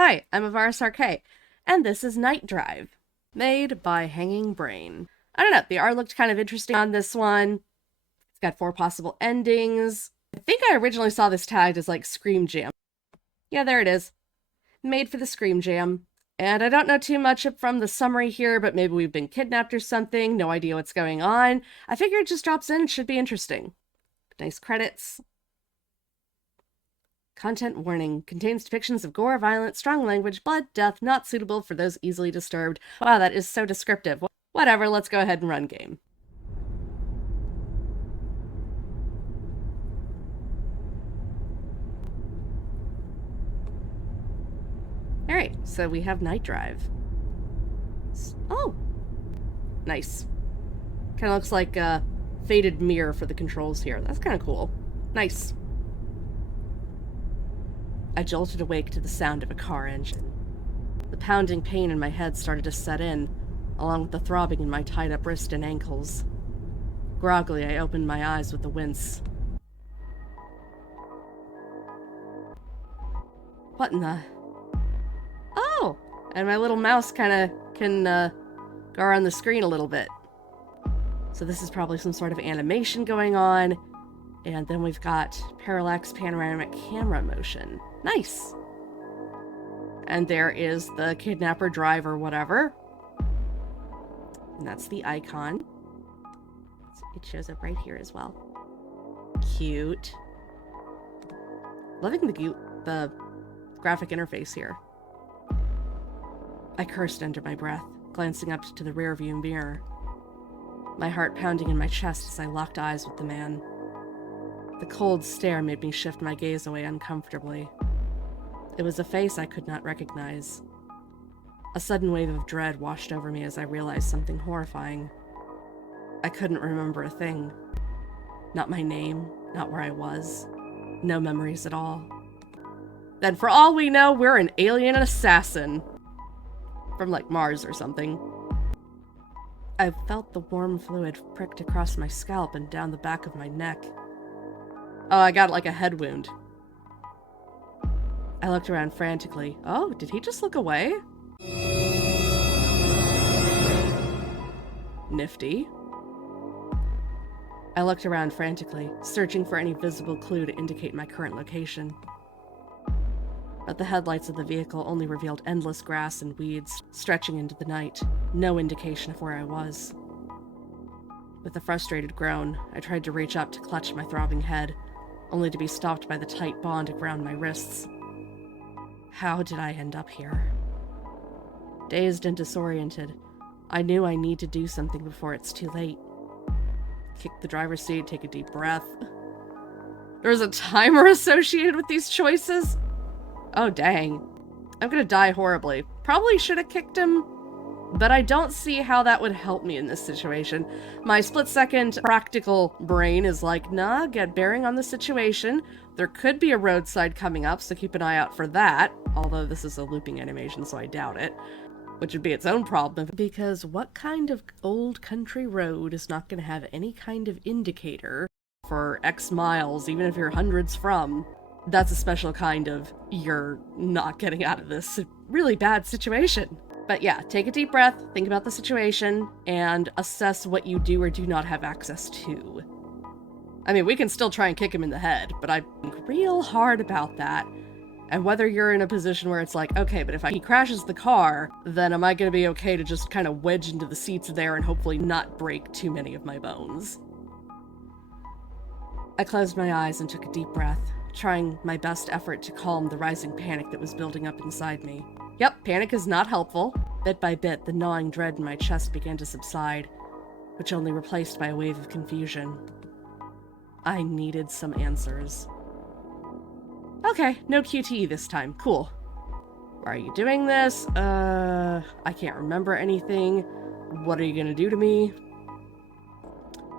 Hi, I'm Avaris RK, and this is Night Drive, made by Hanging Brain. I don't know, the art looked kind of interesting on this one. It's got 4 possible endings. I think I originally saw this tagged as like Scream Jam. Yeah, there it is. Made for the Scream Jam. And I don't know too much from the summary here, but maybe we've been kidnapped or something. No idea what's going on. I figure it just drops in. It should be interesting. Nice credits. Content warning. Contains depictions of gore, violence, strong language, blood, death, not suitable for those easily disturbed. Wow, that is so descriptive. Whatever, let's go ahead and run game. Alright, so we have Night Drive. Oh! Nice. Kind of looks like a faded mirror for the controls here. That's kind of cool. Nice. I jolted awake to the sound of a car engine. The pounding pain in my head started to set in, along with the throbbing in my tied-up wrist and ankles. Groggily, I opened my eyes with a wince. What in the... Oh! And my little mouse kind of can go around the screen a little bit. So this is probably some sort of animation going on. And then we've got parallax panoramic camera motion. Nice! And there is the kidnapper driver, whatever. And that's the icon. It shows up right here as well. Cute. Loving the graphic interface here. I cursed under my breath, glancing up to the rearview mirror. My heart pounding in my chest as I locked eyes with the man. The cold stare made me shift my gaze away uncomfortably. It was a face I could not recognize. A sudden wave of dread washed over me as I realized something horrifying. I couldn't remember a thing. Not my name, not where I was. No memories at all. Then for all we know, we're an alien assassin. From like Mars or something. I felt the warm fluid pricked across my scalp and down the back of my neck. Oh, I got like a head wound. I looked around frantically. Oh, did he just look away? Nifty. I looked around frantically, searching for any visible clue to indicate my current location. But the headlights of the vehicle only revealed endless grass and weeds stretching into the night, no indication of where I was. With a frustrated groan, I tried to reach up to clutch my throbbing head, only to be stopped by the tight bond around my wrists. How did I end up here? Dazed and disoriented, I knew I need to do something before it's too late. Kick the driver's seat, take a deep breath. There's a timer associated with these choices? Oh, dang. I'm gonna die horribly. Probably should have kicked him, but I don't see how that would help me in this situation. My split-second practical brain is like, nah, get bearing on the situation. There could be a roadside coming up, so keep an eye out for that. Although this is a looping animation, so I doubt it. Which would be its own problem, because what kind of old country road is not going to have any kind of indicator for X miles, even if you're hundreds from? That's a special kind of, you're not getting out of this really bad situation. But yeah, take a deep breath, think about the situation, and assess what you do or do not have access to. I mean, we can still try and kick him in the head, but I think real hard about that. And whether you're in a position where it's like, okay, but if he crashes the car, then am I going to be okay to just kind of wedge into the seats there and hopefully not break too many of my bones? I closed my eyes and took a deep breath, trying my best effort to calm the rising panic that was building up inside me. Yep, panic is not helpful. Bit by bit, the gnawing dread in my chest began to subside, which only replaced by a wave of confusion. I needed some answers. Okay, no QTE this time. Cool. Why are you doing this? I can't remember anything. What are you gonna do to me?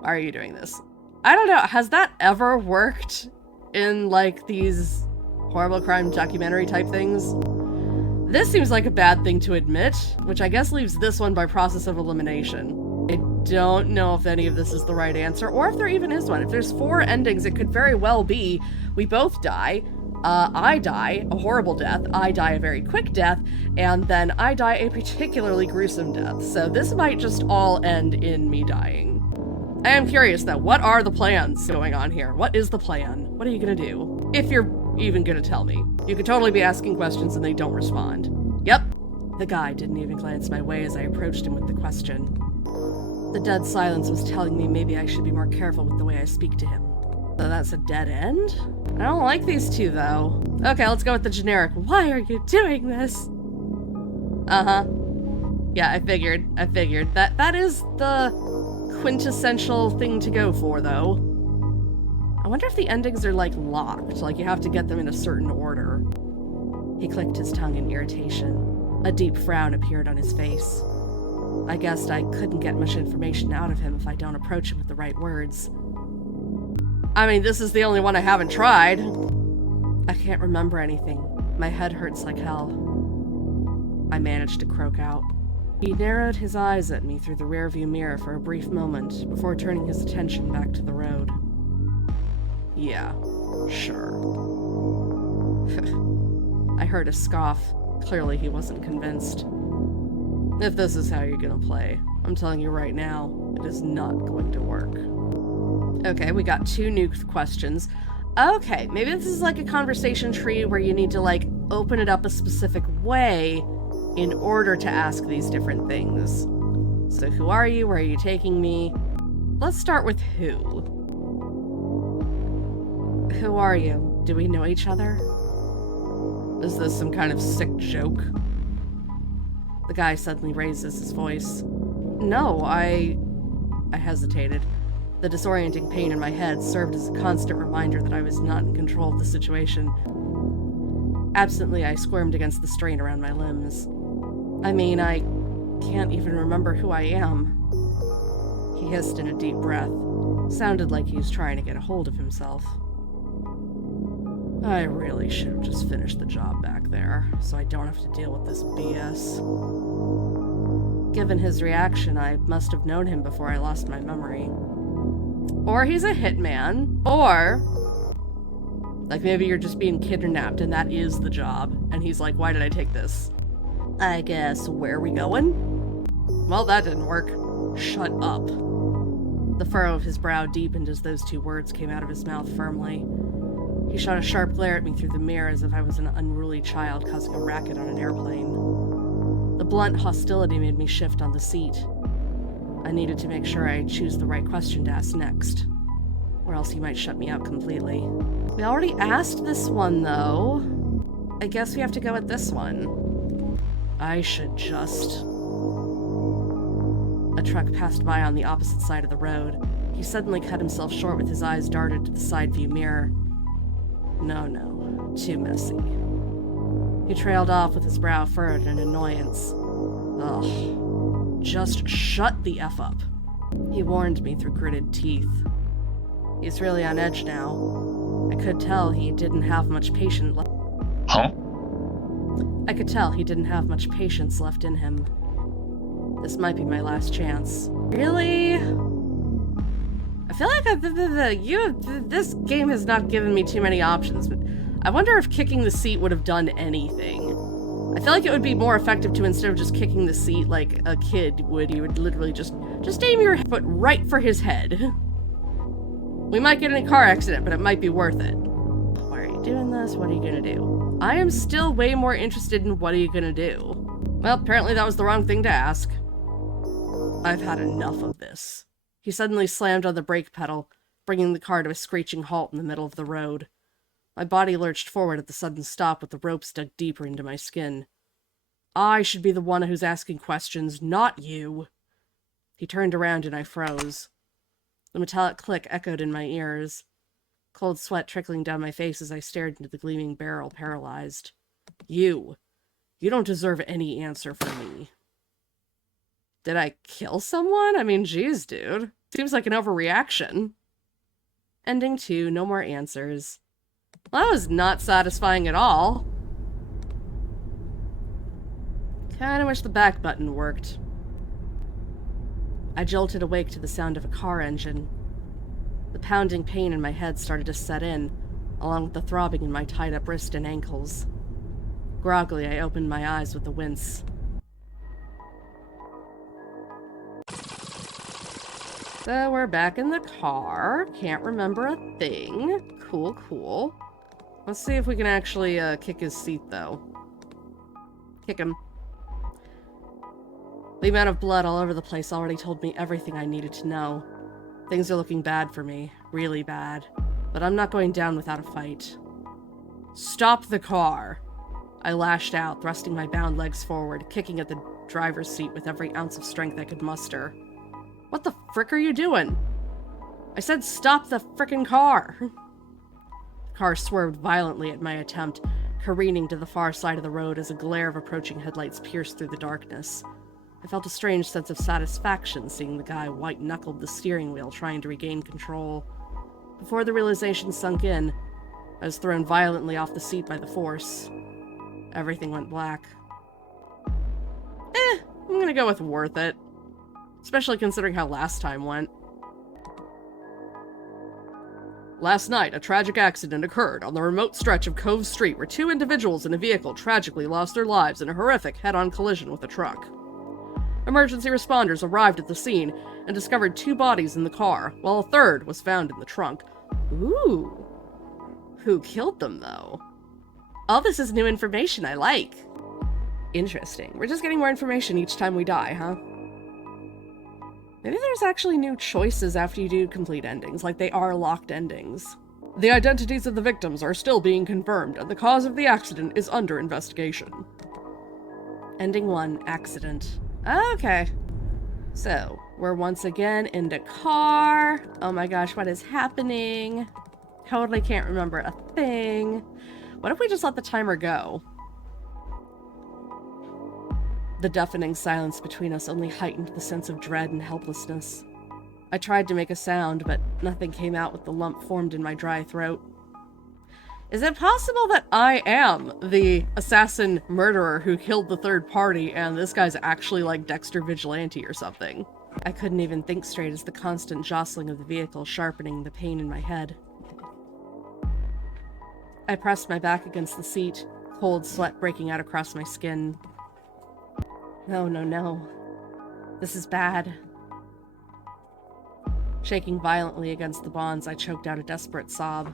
Why are you doing this? I don't know, has that ever worked in, like, these horrible crime documentary type things? This seems like a bad thing to admit, which I guess leaves this one by process of elimination. I don't know if any of this is the right answer, or if there even is one. If there's 4 endings, it could very well be we both die, I die a horrible death, I die a very quick death, and then I die a particularly gruesome death. So this might just all end in me dying. I am curious though, what are the plans going on here? What is the plan? What are you gonna do? If you're even gonna tell me. You could totally be asking questions and they don't respond. Yep. The guy didn't even glance my way as I approached him with the question. The dead silence was telling me maybe I should be more careful with the way I speak to him. So that's a dead end? I don't like these two, though. Okay, let's go with the generic. Why are you doing this? Uh-huh. Yeah, I figured. That is the quintessential thing to go for, though. I wonder if the endings are, like, locked. Like, you have to get them in a certain order. He clicked his tongue in irritation. A deep frown appeared on his face. I guessed I couldn't get much information out of him if I don't approach him with the right words. I mean, this is the only one I haven't tried. I can't remember anything. My head hurts like hell. I managed to croak out. He narrowed his eyes at me through the rearview mirror for a brief moment before turning his attention back to the road. Yeah, sure. I heard a scoff. Clearly he wasn't convinced. If this is how you're gonna play, I'm telling you right now, it is not going to work. Okay, we got 2 new questions. Okay, maybe this is like a conversation tree where you need to, like, open it up a specific way in order to ask these different things. So who are you? Where are you taking me? Let's start with who. Who are you? Do we know each other? Is this some kind of sick joke? The guy suddenly raises his voice. No, I hesitated. The disorienting pain in my head served as a constant reminder that I was not in control of the situation. Absently, I squirmed against the strain around my limbs. I mean, I can't even remember who I am. He hissed in a deep breath. Sounded like he was trying to get a hold of himself. I really should have just finished the job back there, so I don't have to deal with this BS. Given his reaction, I must have known him before I lost my memory. Or he's a hitman, or like maybe you're just being kidnapped and that is the job, and he's like, why did I take this? I guess, where are we going? Well, that didn't work. Shut up. The furrow of his brow deepened as those 2 words came out of his mouth firmly. He shot a sharp glare at me through the mirror as if I was an unruly child causing a racket on an airplane. The blunt hostility made me shift on the seat. I needed to make sure I choose the right question to ask next, or else he might shut me out completely. We already asked this one, though. I guess we have to go with this one. I should just... A truck passed by on the opposite side of the road. He suddenly cut himself short with his eyes darted to the side view mirror. No, too messy. He trailed off with his brow furrowed in annoyance. Ugh. Just shut the F up. He warned me through gritted teeth. He's really on edge now. I could tell he didn't have much patience left. Huh? I could tell he didn't have much patience left in him. This might be my last chance. Really? I feel like this game has not given me too many options, but I wonder if kicking the seat would have done anything. I feel like it would be more effective to, instead of just kicking the seat like a kid would, you would literally just aim your foot right for his head. We might get in a car accident, but it might be worth it. Why are you doing this? What are you gonna do? I am still way more interested in what are you gonna do. Well, apparently that was the wrong thing to ask. I've had enough of this. He suddenly slammed on the brake pedal, bringing the car to a screeching halt in the middle of the road. My body lurched forward at the sudden stop with the ropes dug deeper into my skin. I should be the one who's asking questions, not you. He turned around and I froze. The metallic click echoed in my ears. Cold sweat trickling down my face as I stared into the gleaming barrel, paralyzed. You don't deserve any answer from me. Did I kill someone? I mean, geez, dude. Seems like an overreaction. Ending 2, no more answers. Well, that was not satisfying at all. Kinda wish the back button worked. I jolted awake to the sound of a car engine. The pounding pain in my head started to set in. along with the throbbing in my tied-up wrist and ankles. Groggily, I opened my eyes with a wince. So we're back in the car. Can't remember a thing. Cool, cool. Let's see if we can actually kick his seat, though. Kick him. The amount of blood all over the place already told me everything I needed to know. Things are looking bad for me. Really bad. But I'm not going down without a fight. Stop the car! I lashed out, thrusting my bound legs forward, kicking at the driver's seat with every ounce of strength I could muster. What the frick are you doing? I said stop the frickin' car! The car swerved violently at my attempt, careening to the far side of the road as a glare of approaching headlights pierced through the darkness. I felt a strange sense of satisfaction seeing the guy white-knuckled the steering wheel, trying to regain control. Before the realization sunk in, I was thrown violently off the seat by the force. Everything went black. I'm gonna go with worth it. Especially considering how last time went. Last night, a tragic accident occurred on the remote stretch of Cove Street where two individuals in a vehicle tragically lost their lives in a horrific head-on collision with a truck. Emergency responders arrived at the scene and discovered two bodies in the car, while a third was found in the trunk. Ooh. Who killed them, though? All this is new information I like. Interesting. We're just getting more information each time we die, huh? Maybe there's actually new choices after you do complete endings, like they are locked endings. The identities of the victims are still being confirmed, and the cause of the accident is under investigation. Ending 1, accident. Okay. So, we're once again in the car. Oh my gosh, what is happening? Totally can't remember a thing. What if we just let the timer go? The deafening silence between us only heightened the sense of dread and helplessness. I tried to make a sound, but nothing came out with the lump formed in my dry throat. Is it possible that I am the assassin murderer who killed the third party and this guy's actually like Dexter Vigilante or something? I couldn't even think straight as the constant jostling of the vehicle sharpening the pain in my head. I pressed my back against the seat, cold sweat breaking out across my skin. No, no, no. This is bad. Shaking violently against the bonds, I choked out a desperate sob.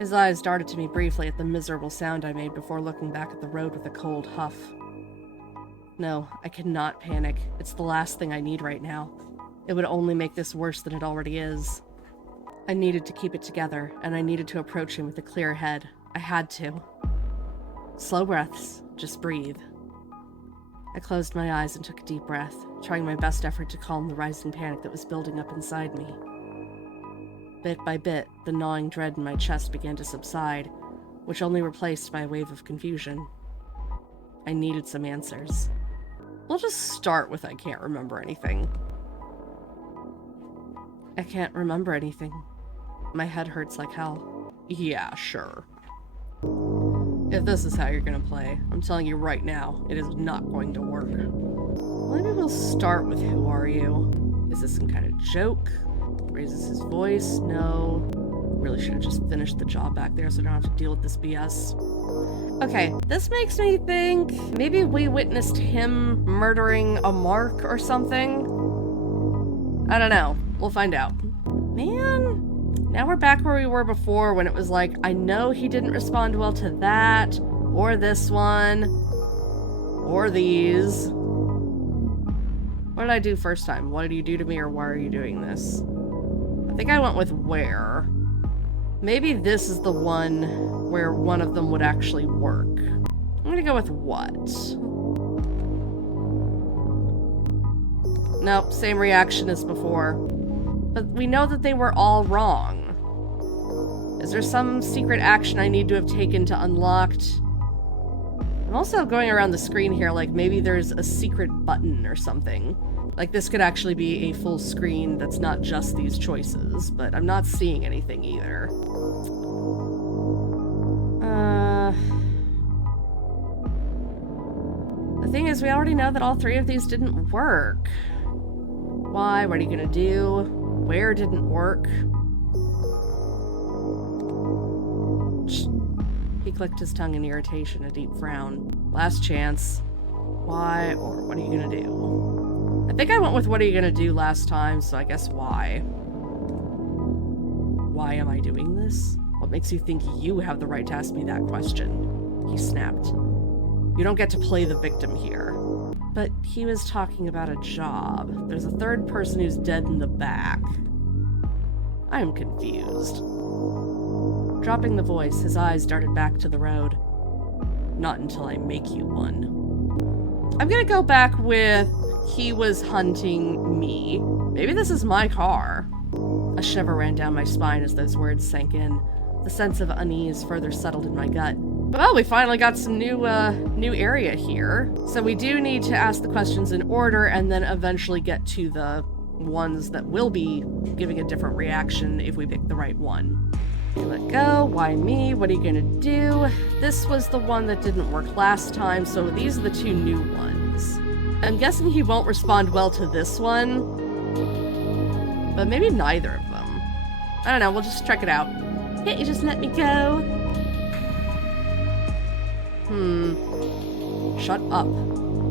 His eyes darted to me briefly at the miserable sound I made before looking back at the road with a cold huff. No, I cannot panic. It's the last thing I need right now. It would only make this worse than it already is. I needed to keep it together, and I needed to approach him with a clear head. I had to. Slow breaths. Just breathe. I closed my eyes and took a deep breath, trying my best effort to calm the rising panic that was building up inside me. Bit by bit, the gnawing dread in my chest began to subside, which only replaced by a wave of confusion. I needed some answers. We'll just start with I can't remember anything. I can't remember anything. My head hurts like hell. Yeah, sure. If this is how you're gonna play, I'm telling you right now, it is not going to work. Maybe we'll start with who are you? Is this some kind of joke? Raises his voice? No. Really should have just finished the job back there so I don't have to deal with this BS. Okay, this makes me think maybe we witnessed him murdering a mark or something? I don't know. We'll find out. Man, now we're back where we were before when it was like, I know he didn't respond well to that, or this one, or these. What did I do first time? What did you do to me, or why are you doing this? I think I went with where. Maybe this is the one where one of them would actually work. I'm gonna go with what? Nope, same reaction as before. But we know that they were all wrong. Is there some secret action I need to have taken to unlocked? I'm also going around the screen here like maybe there's a secret button or something. Like this could actually be a full screen that's not just these choices, but I'm not seeing anything either. The thing is, we already know that all three of these didn't work. Why? What are you gonna do? Where didn't work? clicked his tongue in irritation, a deep frown. Last chance. Why, or what are you gonna do? I think I went with what are you gonna do last time, so I guess why. Why am I doing this? What makes you think you have the right to ask me that question? He snapped. You don't get to play the victim here. But he was talking about a job. There's a third person who's dead in the back. I am confused. Dropping the voice, his eyes darted back to the road. Not until I make you one. I'm gonna go back with he was hunting me. Maybe this is my car. A shiver ran down my spine as those words sank in. The sense of unease further settled in my gut. Well, we finally got some new area here. So we do need to ask the questions in order and then eventually get to the ones that will be giving a different reaction if we pick the right one. You let go. Why me? What are you gonna do? This was the one that didn't work last time, so these are the two new ones. I'm guessing he won't respond well to this one, but maybe neither of them. I don't know, we'll just check it out. Can't you just let me go? Shut up.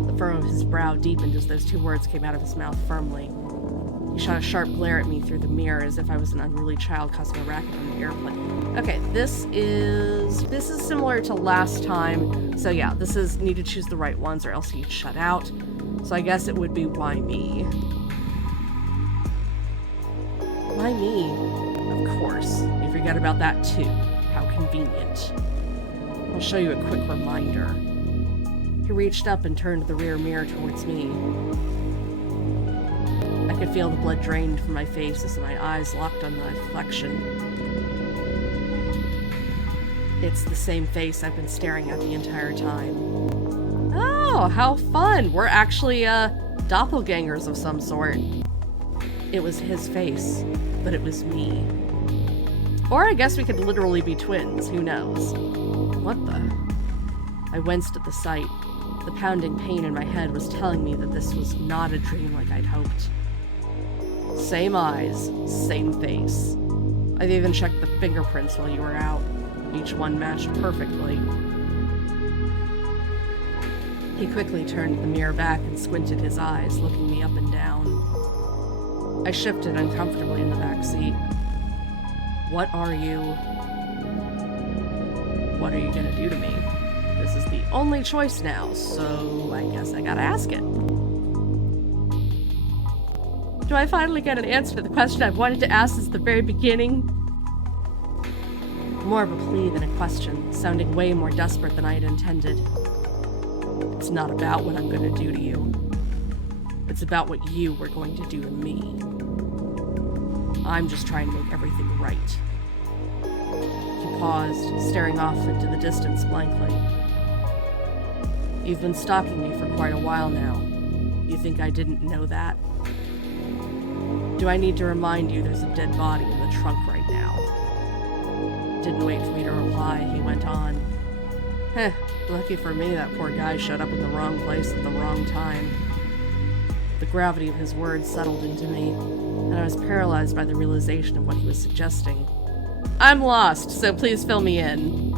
The furrow of his brow deepened as those two words came out of his mouth firmly. He shot a sharp glare at me through the mirror as if I was an unruly child causing a racket on the airplane. Okay, this is similar to last time. So yeah, this is need to choose the right ones or else he'd shut out. So I guess it would be why me. Why me? Of course. You forget about that too. How convenient. I'll show you a quick reminder. He reached up and turned the rear mirror towards me. I could feel the blood drained from my face as my eyes locked on the reflection. It's the same face I've been staring at the entire time. Oh, how fun! We're actually, doppelgangers of some sort. It was his face, but it was me. Or I guess we could literally be twins, who knows? What the? I winced at the sight. The pounding pain in my head was telling me that this was not a dream like I'd hoped. Same eyes, same face. I've even checked the fingerprints while you were out. Each one matched perfectly. He quickly turned the mirror back and squinted his eyes, looking me up and down. I shifted uncomfortably in the back seat. What are you gonna do to me? This is the only choice now, so I guess I gotta ask it. Do I finally get an answer to the question I've wanted to ask since the very beginning? More of a plea than a question, sounding way more desperate than I had intended. It's not about what I'm gonna do to you. It's about what you were going to do to me. I'm just trying to make everything right. He paused, staring off into the distance blankly. You've been stalking me for quite a while now. You think I didn't know that? Do I need to remind you there's a dead body in the trunk right now? Didn't wait for me to reply, he went on. Heh, lucky for me that poor guy showed up in the wrong place at the wrong time. The gravity of his words settled into me, and I was paralyzed by the realization of what he was suggesting. I'm lost, so please fill me in.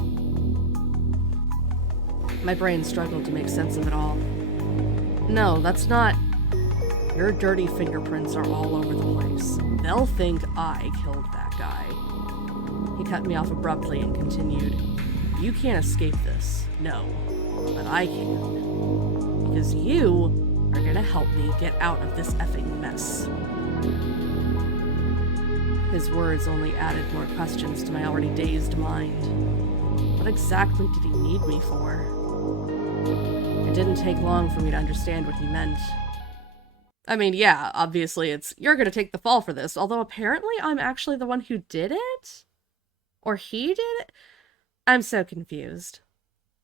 My brain struggled to make sense of it all. No, that's not... Your dirty fingerprints are all over the place. They'll think I killed that guy. He cut me off abruptly and continued. You can't escape this, no. But I can. Because you are gonna help me get out of this effing mess. His words only added more questions to my already dazed mind. What exactly did he need me for? It didn't take long for me to understand what he meant. I mean, yeah, obviously it's, you're gonna take the fall for this, although apparently I'm actually the one who did it? Or he did it? I'm so confused.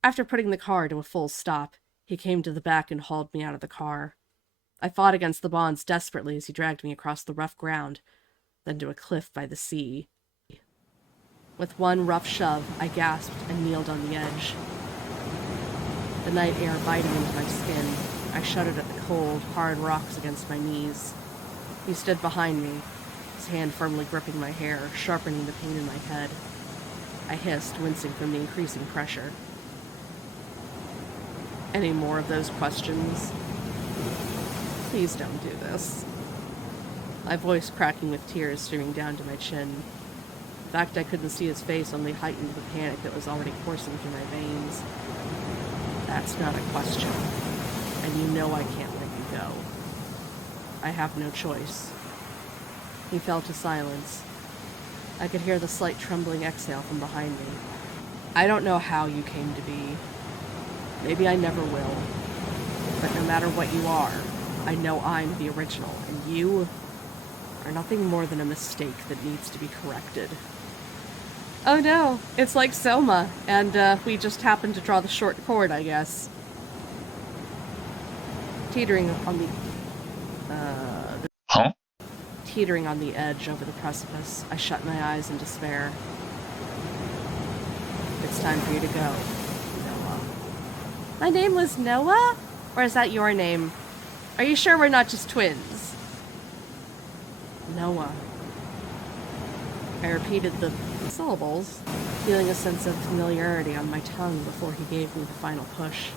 After putting the car to a full stop, he came to the back and hauled me out of the car. I fought against the bonds desperately as he dragged me across the rough ground, then to a cliff by the sea. With one rough shove, I gasped and kneeled on the edge. The night air biting into my skin, I shuddered at the cold, hard rocks against my knees. He stood behind me, his hand firmly gripping my hair, sharpening the pain in my head. I hissed, wincing from the increasing pressure. Any more of those questions? Please don't do this. My voice cracking with tears streaming down to my chin. The fact I couldn't see his face only heightened the panic that was already coursing through my veins. That's not a question. And you know I can't let you go. I have no choice. He fell to silence. I could hear the slight trembling exhale from behind me. I don't know how you came to be. Maybe I never will. But no matter what you are, I know I'm the original, and you are nothing more than a mistake that needs to be corrected. Oh no, it's like Soma, and we just happened to draw the short cord, I guess. Teetering on the edge over the precipice, I shut my eyes in despair. It's time for you to go, Noah. My name was Noah? Or is that your name? Are you sure we're not just twins? Noah. I repeated the syllables, feeling a sense of familiarity on my tongue before he gave me the final push.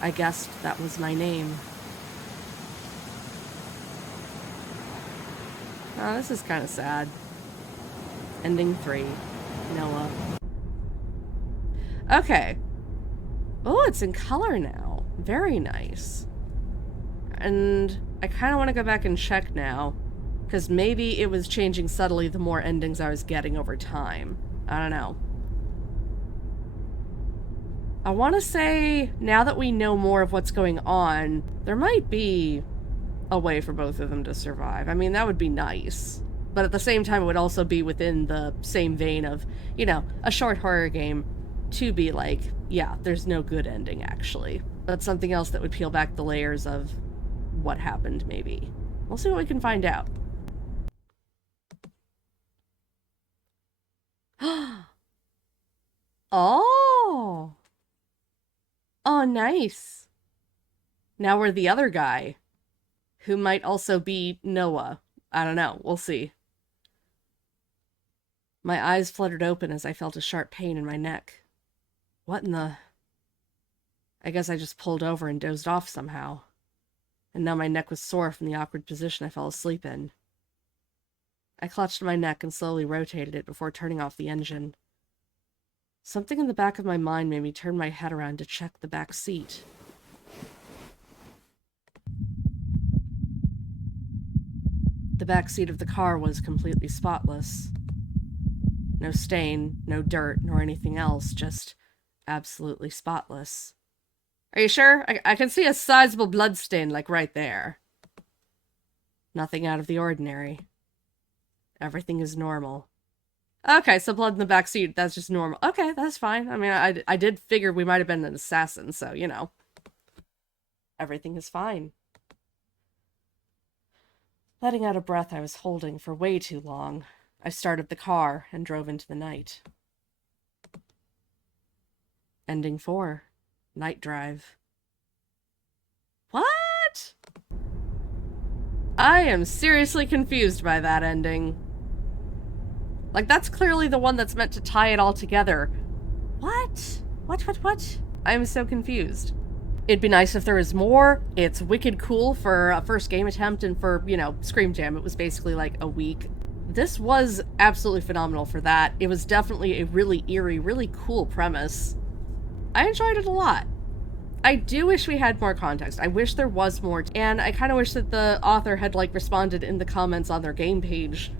I guessed that was my name. Oh, this is kind of sad. Ending 3. Noah. Okay. Oh, it's in color now. Very nice. And I kind of want to go back and check now, because maybe it was changing subtly the more endings I was getting over time. I don't know. I want to say, now that we know more of what's going on, there might be a way for both of them to survive. I mean, that would be nice. But at the same time, it would also be within the same vein of, you know, a short horror game to be like, yeah, there's no good ending, actually. But something else that would peel back the layers of what happened, maybe. We'll see what we can find out. Oh! Oh, nice. Now we're the other guy, who might also be Noah. I don't know. We'll see. My eyes fluttered open as I felt a sharp pain in my neck. What in the... I guess I just pulled over and dozed off somehow. And now my neck was sore from the awkward position I fell asleep in. I clutched my neck and slowly rotated it before turning off the engine. Something in the back of my mind made me turn my head around to check the back seat. The back seat of the car was completely spotless. No stain, no dirt, nor anything else, just absolutely spotless. Are you sure? I can see a sizable blood stain, like right there. Nothing out of the ordinary. Everything is normal. Okay, so blood in the back seat, that's just normal. Okay, that's fine. I mean, I did figure we might have been an assassin, so, you know. Everything is fine. Letting out a breath I was holding for way too long, I started the car and drove into the night. Ending 4. Night drive. What? I am seriously confused by that ending. Like, that's clearly the one that's meant to tie it all together. What? What? I am so confused. It'd be nice if there was more. It's wicked cool for a first game attempt, and for, you know, Scream Jam, it was basically like a week. This was absolutely phenomenal for that. It was definitely a really eerie, really cool premise. I enjoyed it a lot. I do wish we had more context. I wish there was more, and I kind of wish that the author had, like, responded in the comments on their game page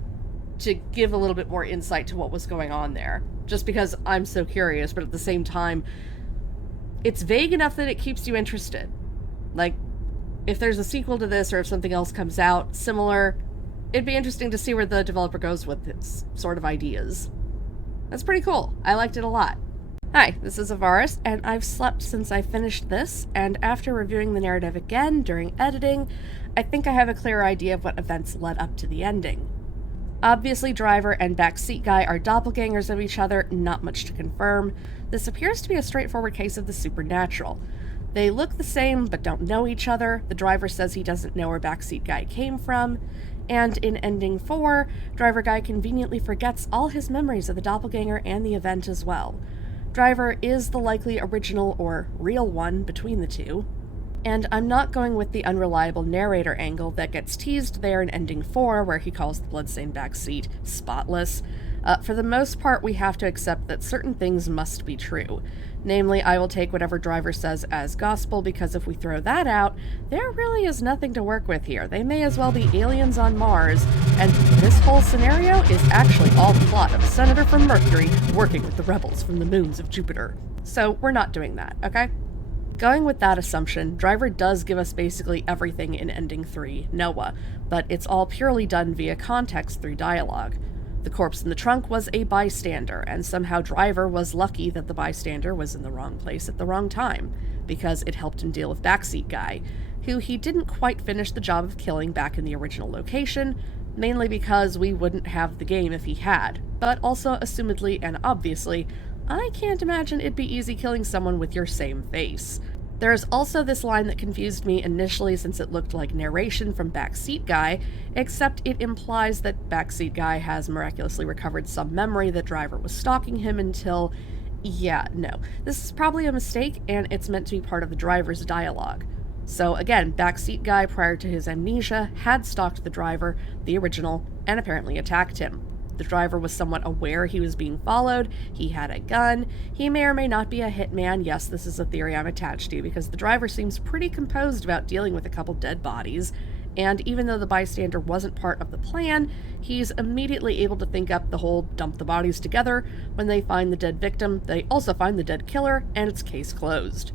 to give a little bit more insight to what was going on there. Just because I'm so curious, but at the same time, it's vague enough that it keeps you interested. Like, if there's a sequel to this, or if something else comes out similar, it'd be interesting to see where the developer goes with its sort of ideas. That's pretty cool. I liked it a lot. Hi, this is Avaris, and I've slept since I finished this, and after reviewing the narrative again during editing, I think I have a clearer idea of what events led up to the ending. Obviously, driver and backseat guy are doppelgangers of each other, not much to confirm. This appears to be a straightforward case of the supernatural. They look the same, but don't know each other. The driver says he doesn't know where backseat guy came from. And in Ending 4, Driver Guy conveniently forgets all his memories of the doppelganger and the event as well. Driver is the likely original or real one between the two. And I'm not going with the unreliable narrator angle that gets teased there in Ending 4, where he calls the bloodstained backseat spotless. For the most part, we have to accept that certain things must be true. Namely, I will take whatever Driver says as gospel, because if we throw that out, there really is nothing to work with here. They may as well be aliens on Mars, and this whole scenario is actually all the plot of a senator from Mercury working with the rebels from the moons of Jupiter. So we're not doing that, okay? Going with that assumption, Driver does give us basically everything in Ending 3, Noah, but it's all purely done via context through dialogue. The corpse in the trunk was a bystander, and somehow Driver was lucky that the bystander was in the wrong place at the wrong time, because it helped him deal with Backseat Guy, who he didn't quite finish the job of killing back in the original location, mainly because we wouldn't have the game if he had, but also assumedly and obviously, I can't imagine it'd be easy killing someone with your same face. There is also this line that confused me initially since it looked like narration from Backseat Guy, except it implies that Backseat Guy has miraculously recovered some memory that Driver was stalking him until... Yeah, no. This is probably a mistake, and it's meant to be part of the Driver's dialogue. So again, Backseat Guy, prior to his amnesia, had stalked the Driver, the original, and apparently attacked him. The Driver was somewhat aware he was being followed, he had a gun, he may or may not be a hitman. Yes, this is a theory I'm attached to, because the Driver seems pretty composed about dealing with a couple dead bodies, and even though the bystander wasn't part of the plan, he's immediately able to think up the whole dump the bodies together. When they find the dead victim, they also find the dead killer, and it's case closed.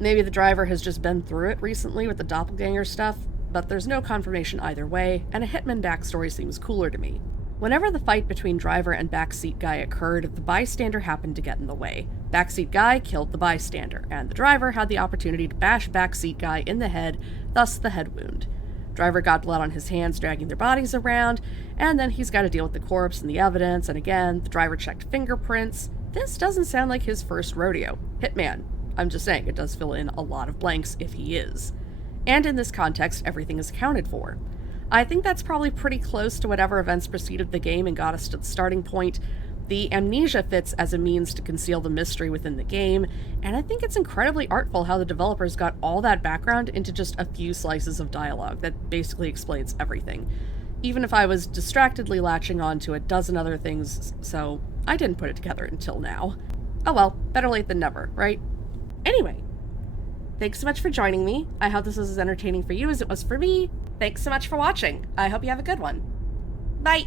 Maybe the Driver has just been through it recently with the doppelganger stuff, but there's no confirmation either way, and a hitman backstory seems cooler to me. Whenever the fight between Driver and Backseat Guy occurred, the bystander happened to get in the way. Backseat Guy killed the bystander, and the Driver had the opportunity to bash Backseat Guy in the head, thus the head wound. Driver got blood on his hands dragging their bodies around, and then he's got to deal with the corpse and the evidence, and again, the Driver checked fingerprints. This doesn't sound like his first rodeo. Hitman. I'm just saying, it does fill in a lot of blanks if he is. And in this context, everything is accounted for. I think that's probably pretty close to whatever events preceded the game and got us to the starting point. The amnesia fits as a means to conceal the mystery within the game, and I think it's incredibly artful how the developers got all that background into just a few slices of dialogue that basically explains everything. Even if I was distractedly latching on to a dozen other things, so I didn't put it together until now. Oh well, better late than never, right? Anyway, thanks so much for joining me. I hope this was as entertaining for you as it was for me. Thanks so much for watching. I hope you have a good one. Bye!